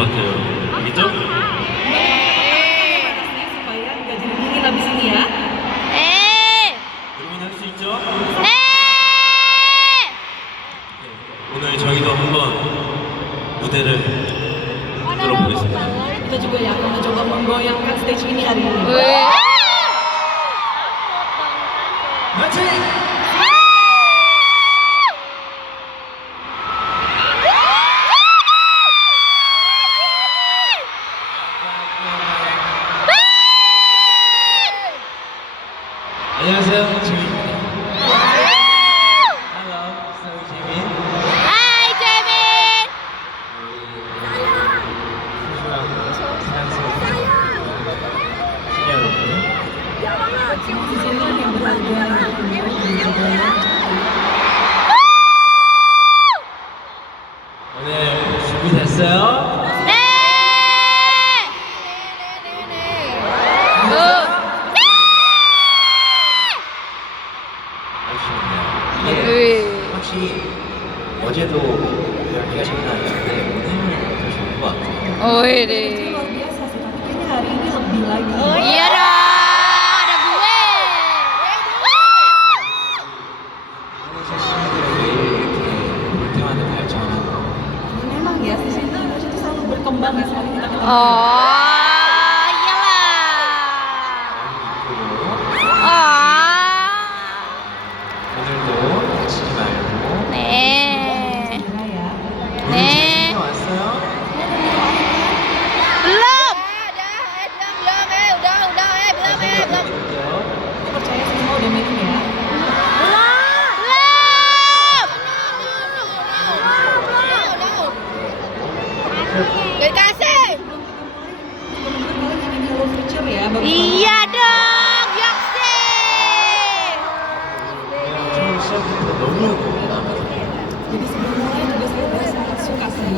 같아요. 알겠죠? 네. 미니나 미승이야? 네. 여러분 할수 있죠? 네. 오늘 저희도 한번 무대를 들어보겠습니다. Kita juga ya akan mencoba menggoyangkan stage ini hari ini. 있어요? 네! 네! 네! 이게 혹시 어제도 열기가 장난 아니었는데 오늘 더 좋은 것 같아요. 오히려. Luar biasa sih, tapi kayaknya hari ini lebih lagi. Oh, iya dong. 哦。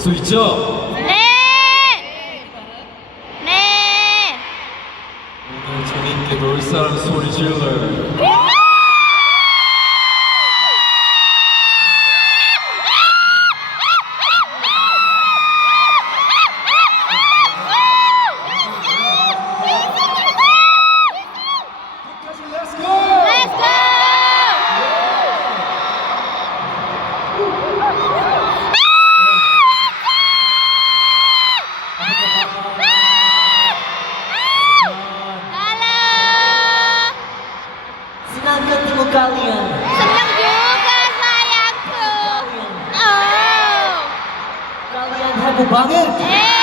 수 있죠? 네! 네! 오늘 재밌게 놀 사람 소리 질러요. 네! aku banget. Yeah. É.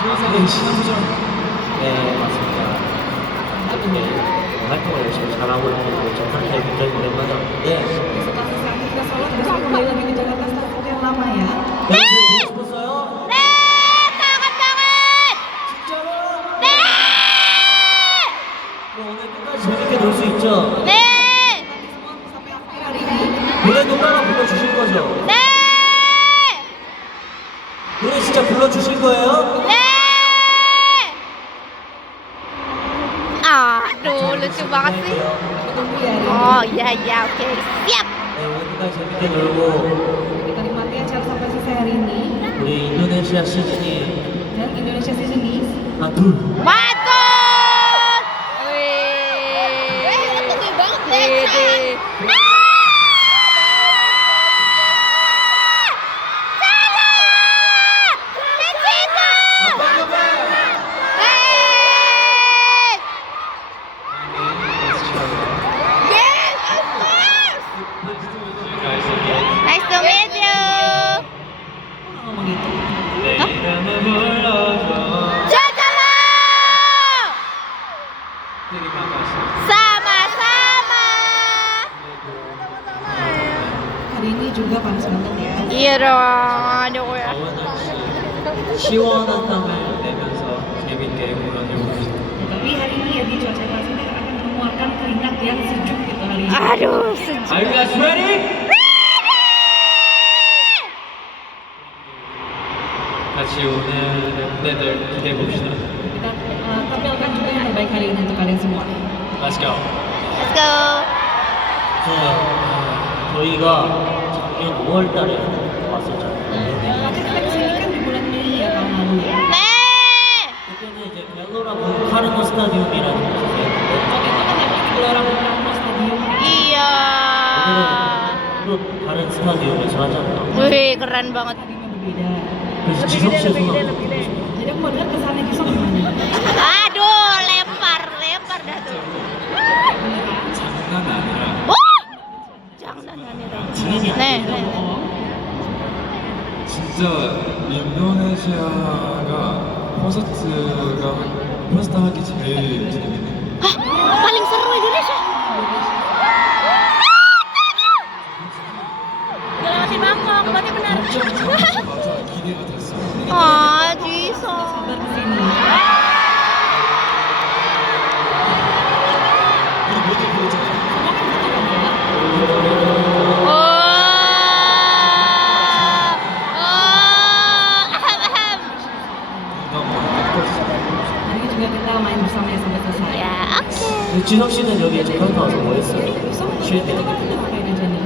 항상 친구죠. 네, 맞습니다. 팬분들 활동을 열심히 잘하고 있는 걸좀 상태에 굉장히 오랜만에 왔는데. 그래서 따뜻한 kita selalu bersama dengan kita atas tahun yang lama ya. Banget sih. Kita tunggu ya. Rin. Oh iya iya oke siap. 네, 오늘 끝까지 재밌게 놀고 Kita nikmati acara sampai selesai hari ini. 우리 인도네시아 시즌이 Dan Indonesia Season is 한 이름을 불러줘. Jajalo. Terima Sama-sama. Hari ini juga panas banget ya. Iya dong. Aduh ya. 더운 날씨 시원한 땀을 내면서 재밌게 공연해보고 싶습니다. Tapi hari ini ya di cuaca panas ini akan mengeluarkan keringat yang sejuk gitu hari ini. Aduh, sejuk. Are you guys ready? 같이 오늘 무대들 기대해 봅시다. Kita uh, tampilkan juga yang terbaik hari ini untuk kalian semua. Let's go. Let's go. 자, 저희가 작년 5월 달에 왔었잖아요. Yang kita kesini kan di bulan Mei ya tahun lalu ya. 네. 그때는 이제 벨로라고 카르노 스타디움이라는 곳에서 했는데 Waktu itu kan yang di Gelora Bung Karno Stadium. Iya. 오늘은 또 다른 스타디움에서 하잖아요. Wih, keren banget. Stadiumnya berbeda. 그래서 지석 씨가 손을 Jadi aku mau lihat kesannya Gisong gimana. Aduh, lempar, lempar dah tuh. 장난 아니라 Wah! Jangan aja. 진행이 안 네, 돼요. 네, 네. 진짜 인도네시아가 콘서트가 콘서트 하기 제일 재밌는 Hah, paling seru Indonesia. 쉴 때.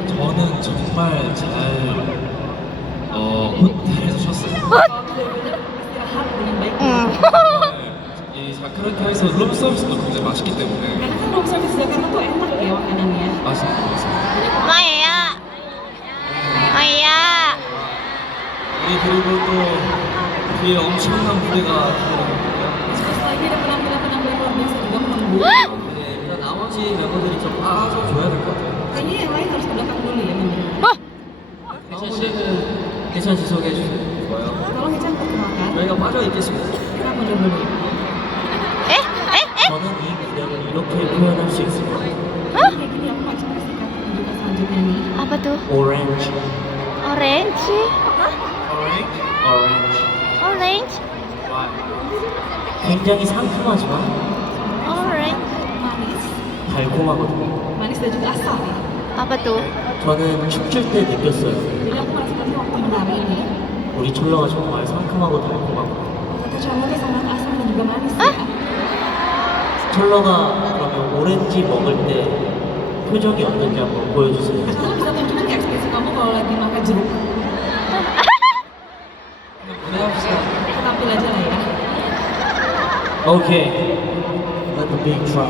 저는 정말 잘 어, 호텔에서 쉬었어요. Hmm. 이 자카르타에서 룸 서비스도 굉장히 맛있기 때문에. 맛있는 것 같습니다. Maya. Maya. 우리 그리고 또 뒤에 엄청난 무대가 기다리거든요. 네, 나머지 멤버들이 좀 빠져줘야 될 것 같아요. Kayaknya yang lain harus ke belakang dulu ya member. Hah? 혜찬 씨는 혜찬 씨 소개해 주세요. 좋아요. Tolong Hechan perkenalkan. 저희가 빠져 있겠습니다. Kita mundur dulu ya. Eh, eh, eh. 저는 이 무대를 이렇게 표현할 수 있습니다. Hah? Kayak gini aku mau ekspresikan pertunjukan selanjutnya nih. Apa tuh? Orange, Orange. orange. Orange. 굉장히 상큼하지만 달콤하거든요. manis dan juga asam ya. Apa tuh? 저는 춤출 때 느꼈어요. Jadi aku merasakan sih waktu menari ini, 우리 촐러가 정말 상큼하고 달콤하고. kata cowok tuh sangat asam dan juga manis ya. 촐러가 그러면 오렌지 먹을 때 표정이 어떤지 한번 보여주세요. Kamu bisa tunjukin nggak ekspresi kamu kalau lagi makan jeruk? Kita tampil aja lah ya. 오케이. Let the beat drop.